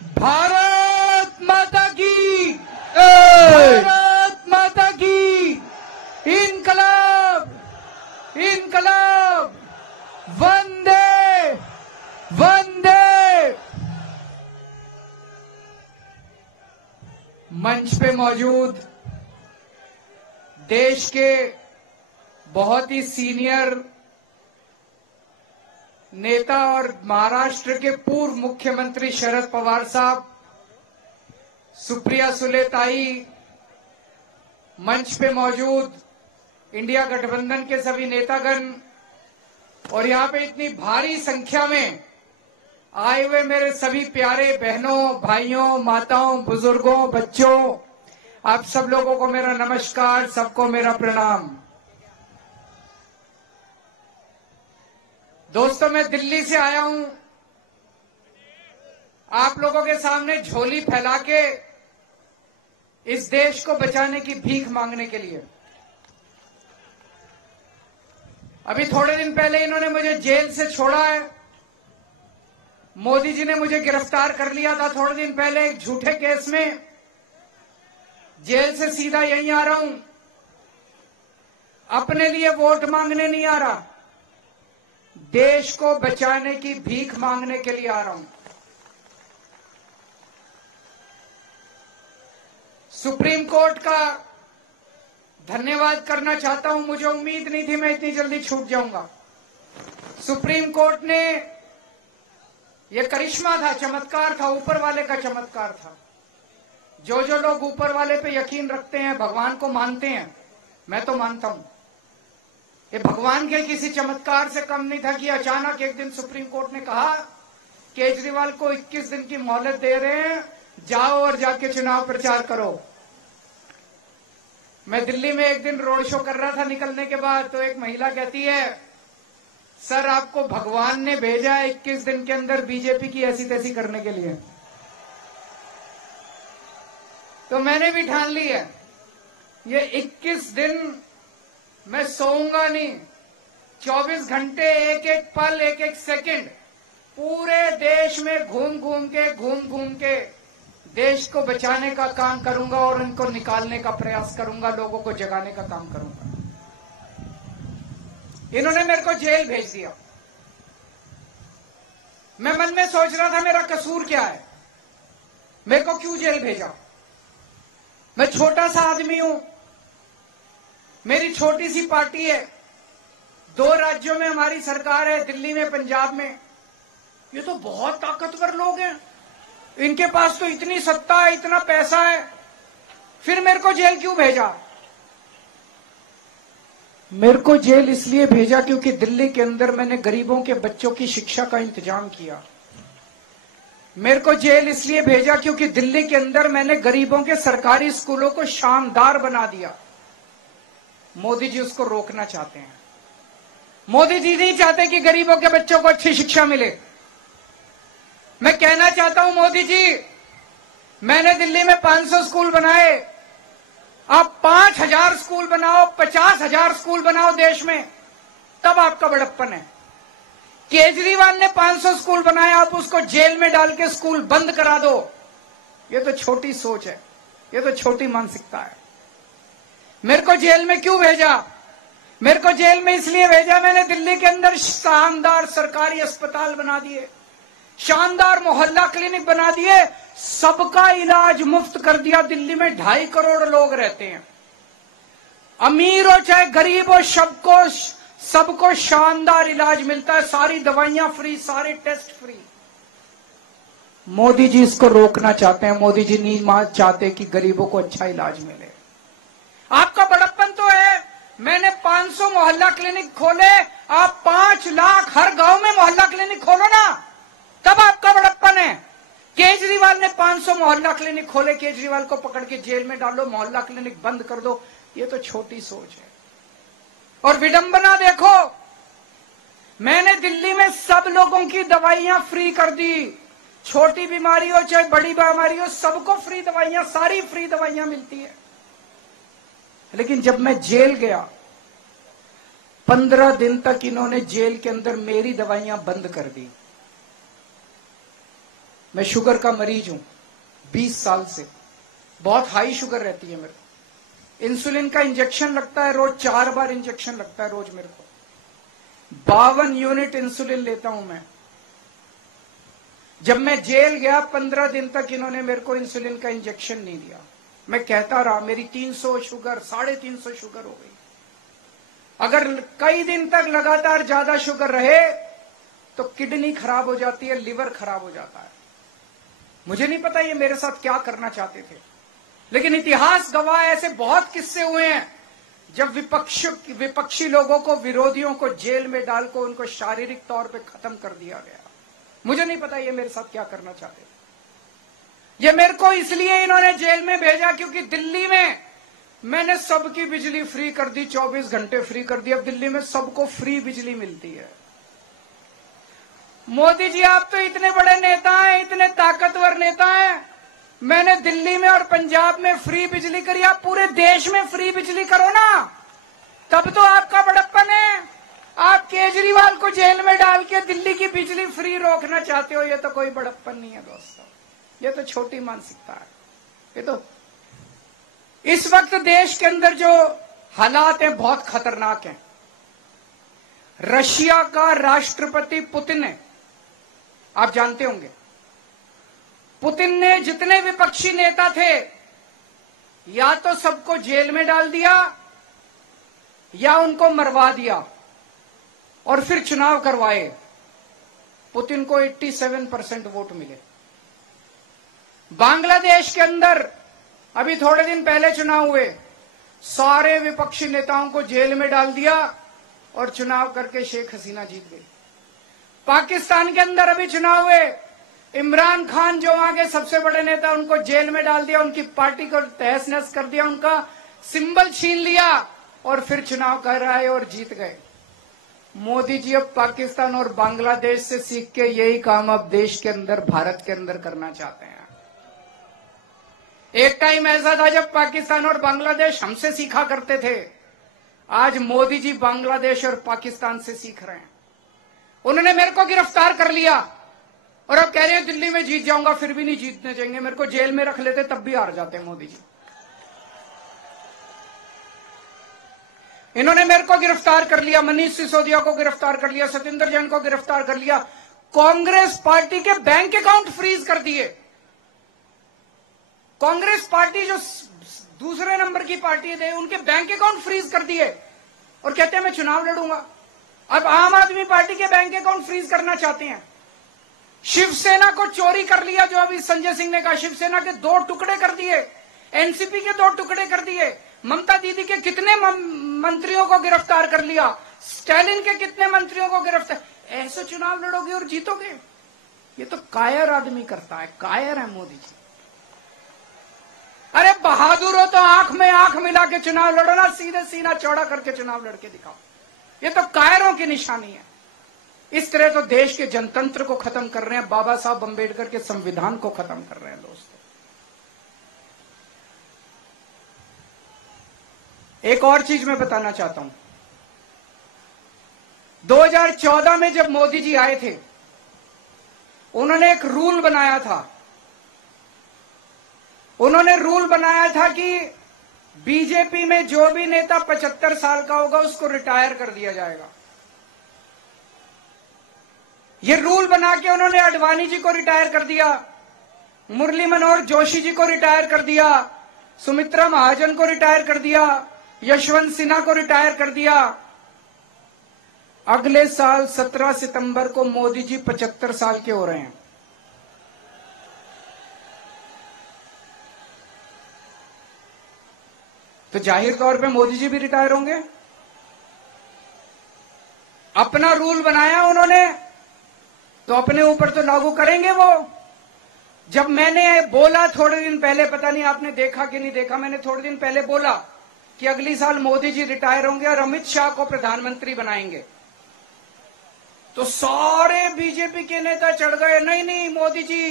भारत माता की, भारत माता की, इनकलाब, इनकलाब, वंदे वंदे। मंच पे मौजूद देश के बहुत ही सीनियर नेता और महाराष्ट्र के पूर्व मुख्यमंत्री शरद पवार साहब, सुप्रिया सुले ताई, मंच पे मौजूद इंडिया गठबंधन के सभी नेतागण और यहां पे इतनी भारी संख्या में आए हुए मेरे सभी प्यारे बहनों, भाइयों, माताओं, बुजुर्गों, बच्चों, आप सब लोगों को मेरा नमस्कार, सबको मेरा प्रणाम। दोस्तों, मैं दिल्ली से आया हूं आप लोगों के सामने झोली फैला के इस देश को बचाने की भीख मांगने के लिए। अभी थोड़े दिन पहले इन्होंने मुझे जेल से छोड़ा है। मोदी जी ने मुझे गिरफ्तार कर लिया था थोड़े दिन पहले एक झूठे केस में। जेल से सीधा यहीं आ रहा हूं, अपने लिए वोट मांगने नहीं आ रहा, देश को बचाने की भीख मांगने के लिए आ रहा हूं। सुप्रीम कोर्ट का धन्यवाद करना चाहता हूं। मुझे उम्मीद नहीं थी मैं इतनी जल्दी छूट जाऊंगा। सुप्रीम कोर्ट ने, यह करिश्मा था, चमत्कार था, ऊपर वाले का चमत्कार था। जो जो लोग ऊपर वाले पे यकीन रखते हैं, भगवान को मानते हैं, मैं तो मानता हूं, ये भगवान के किसी चमत्कार से कम नहीं था कि अचानक एक दिन सुप्रीम कोर्ट ने कहा केजरीवाल को 21 दिन की मोहलत दे रहे हैं, जाओ और जाके चुनाव प्रचार करो। मैं दिल्ली में एक दिन रोड शो कर रहा था, निकलने के बाद तो एक महिला कहती है, सर आपको भगवान ने भेजा है 21 दिन के अंदर बीजेपी की ऐसी तैसी करने के लिए। तो मैंने भी ठान ली है, ये 21 दिन मैं सोऊंगा नहीं, 24 घंटे, एक एक पल, एक एक सेकंड पूरे देश में घूम घूम के देश को बचाने का काम करूंगा और उनको निकालने का प्रयास करूंगा, लोगों को जगाने का काम करूंगा। इन्होंने मेरे को जेल भेज दिया। मैं मन में सोच रहा था मेरा कसूर क्या है, मेरे को क्यों जेल भेजा। मैं छोटा सा आदमी हूं, मेरी छोटी सी पार्टी है, 2 राज्यों में हमारी सरकार है, दिल्ली में, पंजाब में। ये तो बहुत ताकतवर लोग हैं, इनके पास तो इतनी सत्ता है, इतना पैसा है, फिर मेरे को जेल क्यों भेजा। मेरे को जेल इसलिए भेजा क्योंकि दिल्ली के अंदर मैंने गरीबों के बच्चों की शिक्षा का इंतजाम किया। मेरे को जेल इसलिए भेजा क्योंकि दिल्ली के अंदर मैंने गरीबों के सरकारी स्कूलों को शानदार बना दिया। मोदी जी उसको रोकना चाहते हैं। मोदी जी नहीं चाहते कि गरीबों के बच्चों को अच्छी शिक्षा मिले। मैं कहना चाहता हूं मोदी जी, मैंने दिल्ली में 500 स्कूल बनाए, आप 5000 स्कूल बनाओ, 50,000 स्कूल बनाओ देश में, तब आपका बड़प्पन है। केजरीवाल ने 500 स्कूल बनाए, आप उसको जेल में डाल के स्कूल बंद करा दो। ये तो छोटी सोच है, ये तो छोटी मानसिकता है। मेरे को जेल में क्यों भेजा? मेरे को जेल में इसलिए भेजा, मैंने दिल्ली के अंदर शानदार सरकारी अस्पताल बना दिए, शानदार मोहल्ला क्लिनिक बना दिए, सबका इलाज मुफ्त कर दिया। दिल्ली में 2.5 करोड़ लोग रहते हैं, अमीर हो चाहे गरीब हो, सबको शानदार इलाज मिलता है, सारी दवाइयां फ्री, सारे टेस्ट फ्री। मोदी जी इसको रोकना चाहते हैं। मोदी जी नहीं चाहते कि गरीबों को अच्छा इलाज मिले। आपका बड़प्पन तो है, मैंने 500 मोहल्ला क्लिनिक खोले, आप 5 लाख हर गांव में मोहल्ला क्लिनिक खोलो ना, तब आपका बड़प्पन है। केजरीवाल ने 500 मोहल्ला क्लिनिक खोले, केजरीवाल को पकड़ के जेल में डालो, मोहल्ला क्लिनिक बंद कर दो। ये तो छोटी सोच है। और विडंबना देखो, मैंने दिल्ली में सब लोगों की दवाइयां फ्री कर दी, छोटी बीमारी हो चाहे बड़ी बीमारी हो, सबको फ्री दवाइयां, सारी फ्री दवाइयां मिलती है। लेकिन जब मैं जेल गया, 15 दिन तक इन्होंने जेल के अंदर मेरी दवाइयां बंद कर दी। मैं शुगर का मरीज हूं 20 साल से, बहुत हाई शुगर रहती है मेरे को। इंसुलिन का इंजेक्शन लगता है रोज, 4 बार इंजेक्शन लगता है रोज मेरे को। 52 यूनिट इंसुलिन लेता हूं मैं। जब मैं जेल गया 15 दिन तक इन्होंने मेरे को इंसुलिन का इंजेक्शन नहीं दिया। मैं कहता रहा, मेरी 300 शुगर 350 शुगर हो गई। अगर कई दिन तक लगातार ज्यादा शुगर रहे तो किडनी खराब हो जाती है, लिवर खराब हो जाता है। मुझे नहीं पता ये मेरे साथ क्या करना चाहते थे, लेकिन इतिहास गवाह ऐसे बहुत किस्से हुए हैं जब विपक्षी लोगों को, विरोधियों को जेल में डालकर उनको शारीरिक तौर पे खत्म कर दिया गया। मुझे नहीं पता ये मेरे साथ क्या करना चाहते थे। ये मेरे को इसलिए इन्होंने जेल में भेजा क्योंकि दिल्ली में मैंने सबकी बिजली फ्री कर दी, 24 घंटे फ्री कर दी। अब दिल्ली में सबको फ्री बिजली मिलती है। मोदी जी, आप तो इतने बड़े नेता हैं, इतने ताकतवर नेता हैं। मैंने दिल्ली में और पंजाब में फ्री बिजली करी, आप पूरे देश में फ्री बिजली करो ना, तब तो आपका बड़प्पन है। आप केजरीवाल को जेल में डाल के दिल्ली की बिजली फ्री रोकना चाहते हो, ये तो कोई बड़प्पन नहीं है दोस्तों, ये तो छोटी मानसिकता है। ये तो इस वक्त देश के अंदर जो हालात हैं बहुत खतरनाक हैं। रशिया का राष्ट्रपति पुतिन है, आप जानते होंगे। पुतिन ने जितने विपक्षी नेता थे या तो सबको जेल में डाल दिया या उनको मरवा दिया और फिर चुनाव करवाए। पुतिन को 87% वोट मिले। बांग्लादेश के अंदर अभी थोड़े दिन पहले चुनाव हुए, सारे विपक्षी नेताओं को जेल में डाल दिया और चुनाव करके शेख हसीना जीत गई। पाकिस्तान के अंदर अभी चुनाव हुए, इमरान खान जो वहां के सबसे बड़े नेता, उनको जेल में डाल दिया, उनकी पार्टी को तहस नहस कर दिया, उनका सिंबल छीन लिया और फिर चुनाव कर आए और जीत गए। मोदी जी अब पाकिस्तान और बांग्लादेश से सीख के यही काम अब देश के अंदर, भारत के अंदर करना चाहते हैं। एक टाइम ऐसा था जब पाकिस्तान और बांग्लादेश हमसे सीखा करते थे, आज मोदी जी बांग्लादेश और पाकिस्तान से सीख रहे हैं। उन्होंने मेरे को गिरफ्तार कर लिया और अब कह रहे हैं दिल्ली में जीत जाऊंगा, फिर भी नहीं जीतने देंगे। मेरे को जेल में रख लेते तब भी हार जाते मोदी जी। इन्होंने मेरे को गिरफ्तार कर लिया, मनीष सिसोदिया को गिरफ्तार कर लिया, सत्येंद्र जैन को गिरफ्तार कर लिया, कांग्रेस पार्टी के बैंक अकाउंट फ्रीज कर दिए। कांग्रेस पार्टी जो दूसरे नंबर की पार्टी है, उनके बैंक अकाउंट फ्रीज कर दिए और कहते हैं मैं चुनाव लड़ूंगा। अब आम आदमी पार्टी के बैंक अकाउंट फ्रीज करना चाहते हैं। शिवसेना को चोरी कर लिया, जो अभी संजय सिंह ने कहा, शिवसेना के 2 टुकड़े कर दिए, एनसीपी के 2 टुकड़े कर दिए, ममता दीदी के कितने मंत्रियों को गिरफ्तार कर लिया, स्टालिन के कितने मंत्रियों को गिरफ्तार। ऐसे चुनाव लड़ोगे और जीतोगे? ये तो कायर आदमी करता है, कायर है मोदी जी। अरे बहादुर हो तो आंख में आंख मिला के चुनाव लड़ो ना, सीधे सीना चौड़ा करके चुनाव लड़के दिखाओ। ये तो कायरों की निशानी है। इस तरह तो देश के जनतंत्र को खत्म कर रहे हैं, बाबा साहब अम्बेडकर के संविधान को खत्म कर रहे हैं दोस्तों। एक और चीज मैं बताना चाहता हूं। 2014 में जब मोदी जी आए थे, उन्होंने एक रूल बनाया था। उन्होंने रूल बनाया था कि बीजेपी में जो भी नेता 75 साल का होगा उसको रिटायर कर दिया जाएगा। ये रूल बना के उन्होंने आडवाणी जी को रिटायर कर दिया, मुरली मनोहर जोशी जी को रिटायर कर दिया, सुमित्रा महाजन को रिटायर कर दिया, यशवंत सिन्हा को रिटायर कर दिया। अगले साल 17 सितंबर को मोदी जी 75 साल के हो रहे हैं। तो जाहिर तौर पे मोदी जी भी रिटायर होंगे। अपना रूल बनाया उन्होंने तो अपने ऊपर तो लागू करेंगे वो। जब मैंने बोला थोड़े दिन पहले, पता नहीं आपने देखा कि नहीं देखा, मैंने थोड़े दिन पहले बोला कि अगली साल मोदी जी रिटायर होंगे और अमित शाह को प्रधानमंत्री बनाएंगे, तो सारे बीजेपी के नेता चढ़ गए, नहीं नहीं मोदी जी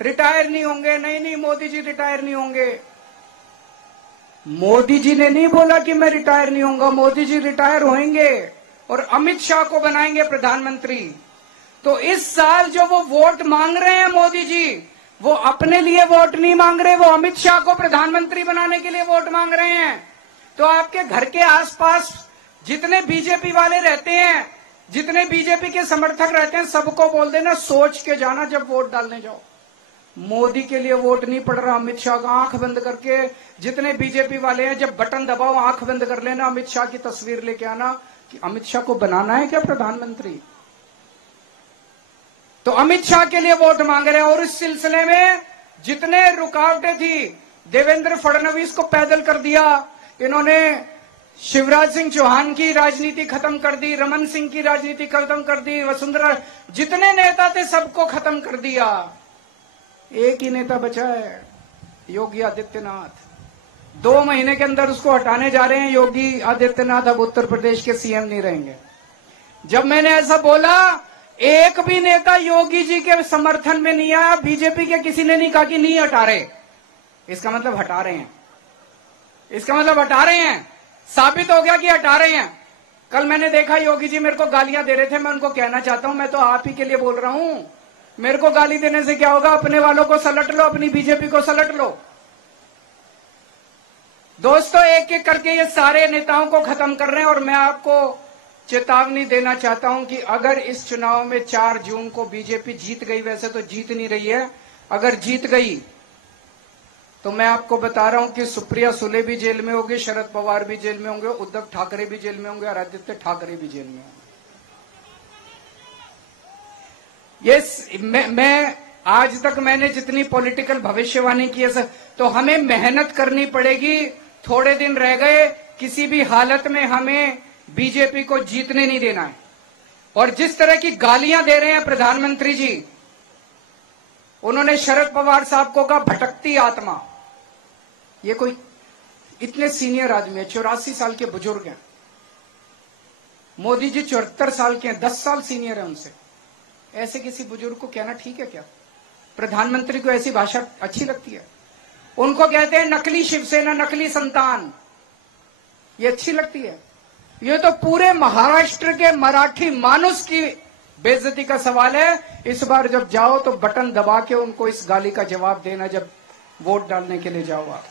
रिटायर नहीं होंगे, नहीं नहीं मोदी जी रिटायर नहीं होंगे। मोदी जी ने नहीं बोला कि मैं रिटायर नहीं होऊंगा, मोदी जी रिटायर होंगे और अमित शाह को बनाएंगे प्रधानमंत्री। तो इस साल जो वो वोट मांग रहे हैं मोदी जी, वो अपने लिए वोट नहीं मांग रहे, वो अमित शाह को प्रधानमंत्री बनाने के लिए वोट मांग रहे हैं। तो आपके घर के आसपास जितने बीजेपी वाले रहते हैं, जितने बीजेपी के समर्थक रहते हैं, सबको बोल देना सोच के जाना जब वोट डालने जाओ। मोदी के लिए वोट नहीं पड़ रहा, अमित शाह का। आंख बंद करके जितने बीजेपी वाले हैं, जब बटन दबाओ आंख बंद कर लेना, अमित शाह की तस्वीर लेके आना कि अमित शाह को बनाना है क्या प्रधानमंत्री। तो अमित शाह के लिए वोट मांग रहे हैं। और इस सिलसिले में जितने रुकावटें थी, देवेंद्र फडणवीस को पैदल कर दिया इन्होंने, शिवराज सिंह चौहान की राजनीति खत्म कर दी, रमन सिंह की राजनीति खत्म कर दी, वसुंधरा, जितने नेता थे सबको खत्म कर दिया। एक ही नेता बचा है, योगी आदित्यनाथ। 2 महीने के अंदर उसको हटाने जा रहे हैं। योगी आदित्यनाथ अब उत्तर प्रदेश के सीएम नहीं रहेंगे। जब मैंने ऐसा बोला, एक भी नेता योगी जी के समर्थन में नहीं आया। बीजेपी के किसी ने नहीं कहा कि नहीं हटा रहे। इसका मतलब हटा रहे हैं, इसका मतलब हटा रहे हैं। साबित हो गया कि हटा रहे हैं। कल मैंने देखा योगी जी मेरे को गालियां दे रहे थे। मैं उनको कहना चाहता हूं, मैं तो आप ही के लिए बोल रहा हूं। मेरे को गाली देने से क्या होगा, अपने वालों को सलट लो, अपनी बीजेपी को सलट लो। दोस्तों, एक एक करके ये सारे नेताओं को खत्म कर रहे हैं। और मैं आपको चेतावनी देना चाहता हूं कि अगर इस चुनाव में 4 जून को बीजेपी जीत गई, वैसे तो जीत नहीं रही है, अगर जीत गई तो मैं आपको बता रहा हूं कि सुप्रिया सुले भी जेल में होगी, शरद पवार भी जेल में होंगे, उद्धव ठाकरे भी जेल में होंगे और आदित्य ठाकरे भी जेल में होंगे। मैं आज तक मैंने जितनी पॉलिटिकल भविष्यवाणी की है, तो हमें मेहनत करनी पड़ेगी। थोड़े दिन रह गए, किसी भी हालत में हमें बीजेपी को जीतने नहीं देना है। और जिस तरह की गालियां दे रहे हैं प्रधानमंत्री जी, उन्होंने शरद पवार साहब को कहा भटकती आत्मा। ये कोई इतने सीनियर आदमी है, 84 साल के बुजुर्ग हैं। मोदी जी 74 साल के हैं, 10 साल सीनियर है उनसे। ऐसे किसी बुजुर्ग को कहना ठीक है क्या? प्रधानमंत्री को ऐसी भाषा अच्छी लगती है? उनको कहते हैं नकली शिवसेना, नकली संतान। ये अच्छी लगती है? ये तो पूरे महाराष्ट्र के मराठी मानुस की बेइज्जती का सवाल है। इस बार जब जाओ तो बटन दबा के उनको इस गाली का जवाब देना, जब वोट डालने के लिए जाओ आप।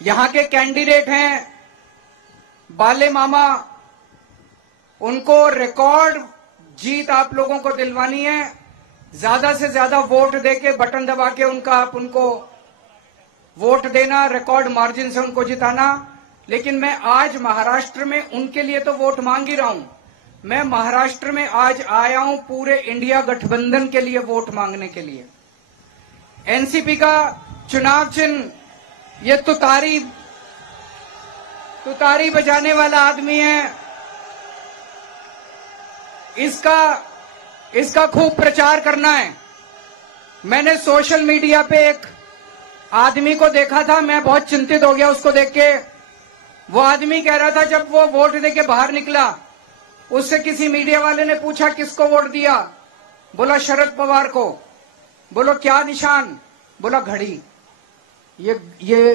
यहां के कैंडिडेट हैं बाले मामा, उनको रिकॉर्ड जीत आप लोगों को दिलवानी है। ज्यादा से ज्यादा वोट देके, बटन दबा के उनको वोट देना, रिकॉर्ड मार्जिन से उनको जिताना। लेकिन मैं आज महाराष्ट्र में उनके लिए तो वोट मांग ही रहा हूं। मैं महाराष्ट्र में आज आया हूं पूरे इंडिया गठबंधन के लिए वोट मांगने के लिए। एनसीपी का चुनाव चिन्ह ये तुतारी बजाने वाला आदमी है। इसका खूब प्रचार करना है। मैंने सोशल मीडिया पे एक आदमी को देखा था, मैं बहुत चिंतित हो गया उसको देख के। वो आदमी कह रहा था, जब वो वोट देके बाहर निकला, उससे किसी मीडिया वाले ने पूछा किसको वोट दिया? बोला शरद पवार को। बोलो क्या निशान? बोला घड़ी। ये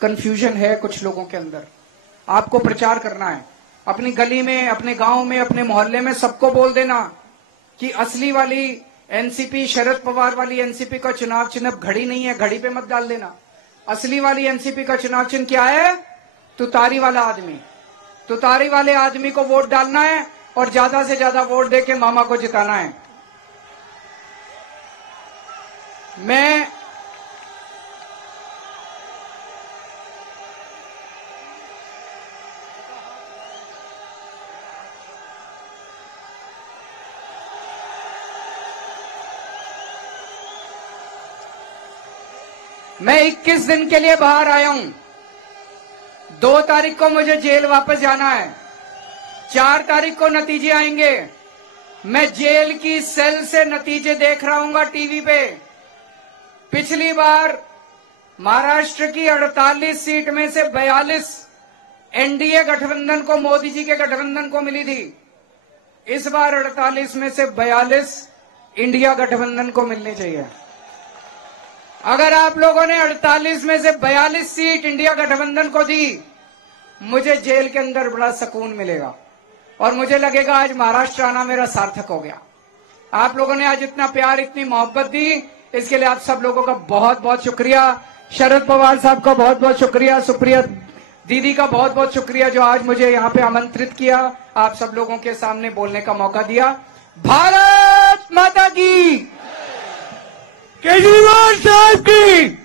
कंफ्यूजन है कुछ लोगों के अंदर। आपको प्रचार करना है अपनी गली में, अपने गांव में, अपने मोहल्ले में, सबको बोल देना कि असली वाली एनसीपी, शरद पवार वाली एनसीपी का चुनाव चिन्ह घड़ी नहीं है, घड़ी पे मत डाल देना। असली वाली एनसीपी का चुनाव चिन्ह क्या है? तुतारी वाला आदमी। तुतारी वाले आदमी को वोट डालना है और ज्यादा से ज्यादा वोट देके मामा को जिताना है। मैं 21 दिन के लिए बाहर आया हूं। 2 तारीख को मुझे जेल वापस जाना है। 4 तारीख को नतीजे आएंगे। मैं जेल की सेल से नतीजे देख रहा हूंगा टीवी पे। पिछली बार महाराष्ट्र की 48 सीट में से 42 एनडीए गठबंधन को, मोदी जी के गठबंधन को मिली थी। इस बार 48 में से 42 इंडिया गठबंधन को मिलनी चाहिए। अगर आप लोगों ने 48 में से 42 सीट इंडिया गठबंधन को दी, मुझे जेल के अंदर बड़ा सुकून मिलेगा और मुझे लगेगा आज महाराष्ट्र आना मेरा सार्थक हो गया। आप लोगों ने आज इतना प्यार, इतनी मोहब्बत दी, इसके लिए आप सब लोगों का बहुत बहुत शुक्रिया। शरद पवार साहब का बहुत बहुत शुक्रिया, सुप्रिया दीदी का बहुत बहुत शुक्रिया जो आज मुझे यहाँ पे आमंत्रित किया, आप सब लोगों के सामने बोलने का मौका दिया। भारत माता की, केजरीवाल साहब की।